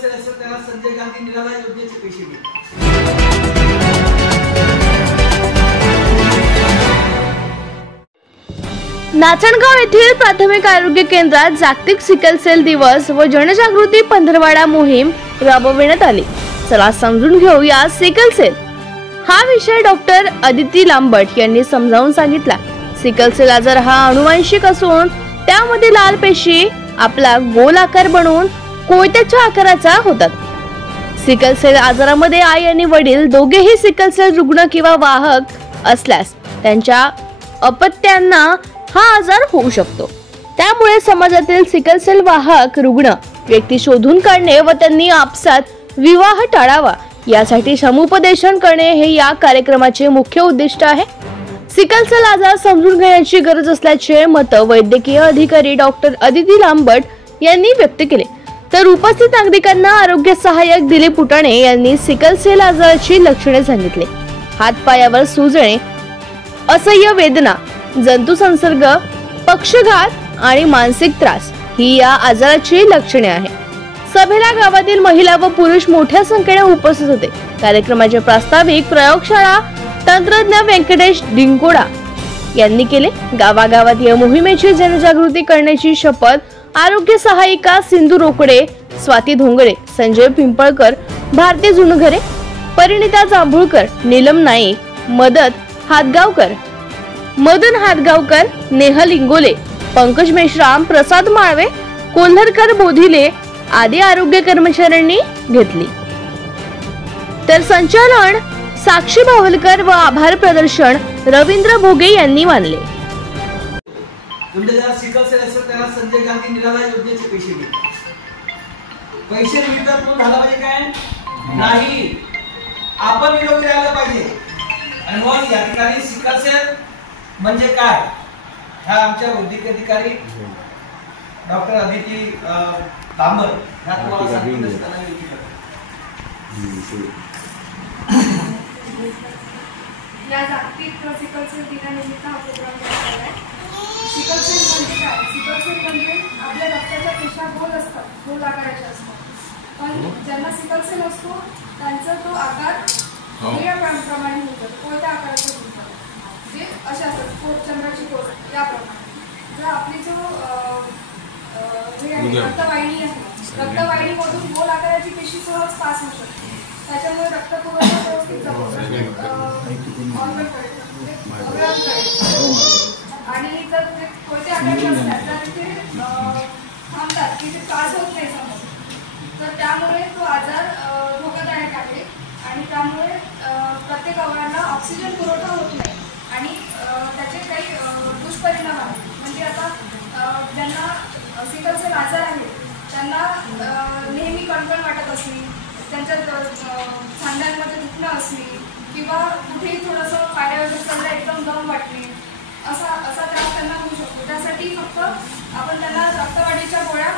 संजय गांधी निराला योजनेचे पैसे मिळतात। नाचणगाव येथील प्राथमिक आरोग्य केंद्रात जागतिक सिकल सेल दिवस व जनजागृती पंधरवडा मोहीम राबविण्यात आली। चला समजून घेऊया सिकल सेल हा विषय। डॉक्टर अदिती लांबट यांनी समजावून सांगितला। सिकल सेल आजार हा अनुवांशिक असून त्यामध्ये लाल पेशी आपला गोल आकार बनवून कोयत्याच्या आकाराचा होतात। सिकल सेल आजारामध्ये आई आणि वडील दोघेही सिकल सेल रुग्ण किंवा वाहक असल्यास त्यांच्या अपत्यांना हा आजार होऊ शकतो। त्यामुळे समाजातील सिकल सेल वाहक रुग्ण व्यक्ती शोधून काढणे व त्यांनी आपसात विवाह टाळावा यासाठी समुपदेशन करणे हे या कार्यक्रमाचे मुख्य उद्दिष्ट आहे। सिकल सेल आजार समजून घेण्याची गरज असल्याचे मत वैद्यकीय अधिकारी डॉक्टर अदिती लांबट यांनी व्यक्त केले। तर उपस्थित नागरिकांना आरोग्य सहाय्यक दिलीप पुटाणे यांनी सिकल सेल आजाराची लक्षणे सांगितले। हातपायावर सुजणे, असह्य वेदना, जंतू संसर्ग, पक्षघात आणि मानसिक त्रास ही या आजाराची लक्षणे आहेत। सभेला गावातील महिला व पुरुष मोठ्या संख्येने उपस्थित होते। कार्यक्रमाचे प्रास्ताविक प्रयोगशाळा तंत्रज्ञ व्यंकटेश डिंकोडा यांनी केले। गावागावात या मोहिमेची जनजागृती करण्याची शपथ आरोग्य सहायिका सिंधू रोकडे, स्वाती धोंगडे, संजय पिंपळकर, भारती जुनघरे, परिणिता जांभूळकर, नीलम नाईक, मदन हातगावकर, नेहल इंगोले, पंकज मेश्राम, प्रसाद माळवे, कोल्हरकर बोधिले आदी आरोग्य कर्मचाऱ्यांनी घेतली। तर संचालन साक्षी भावलकर व आभार प्रदर्शन रवींद्र भोगे यांनी मानले। सिकल सेल असेल त्याला संजय गांधी निराला योजनेचे पैसे मिळतात। पैसे मिळतात म्हणून झाला पाहिजे काय नाही, आपण निरोगी राहायला पाहिजे। आणि मग या ठिकाणी सिकल सेल म्हणजे काय हा आमच्या वैद्यकीय अधिकारी डॉक्टर अदिती लांबट ह्या तुम्हाला सांगितलं असताना या जागतिक सिकल सेल दिनानिमित्त हा प्रोग्राम करण्यात आला आहे। सिकल सेल म्हणजे काय? सिकल सेल म्हणजे आपल्या रक्ताच्या पेशा गोल असतात, गोल आकाराच्या असतात, पण ज्यांना सिकल सेल असतो त्यांचा तो आकार वेगळ्याप्रमाणे होतो, कोणत्या आकाराचा होतो, जे अशा असतात चंद्राची कोर याप्रमाणे। जर आपली जो रक्तवाहिनी आहे, रक्तवाहिनीमधून गोल आकाराची पेशी सहज पास होऊ शकते, त्याच्यामुळे रक्तपुरवठा व्यवस्थित जाऊ आणि जर ते कोणत्या आकाराचे असतात तर तिथे थांबतात, तिथे त्रास होत नाही समज, तर त्यामुळे तो आजार धोकादायक आहे आणि त्यामुळे प्रत्येक अवयवांना ऑक्सिजन पुरवठा होत नाही आणि त्याचे काही दुष्परिणाम आहेत। म्हणजे आता ज्यांना सिकल सेल आजार आहे त्यांना नेहमी कणकण वाटत असणे, त्यांच्या सांध्यांमध्ये दुखणं असणे किंवा कुठेही थोडंसं पाया वगैरे चाललं एकदम दम वाटणे असा त्रास त्यांना होऊ शकतो। त्यासाठी फक्त आपण त्यांना रक्तवाढीच्या गोळ्या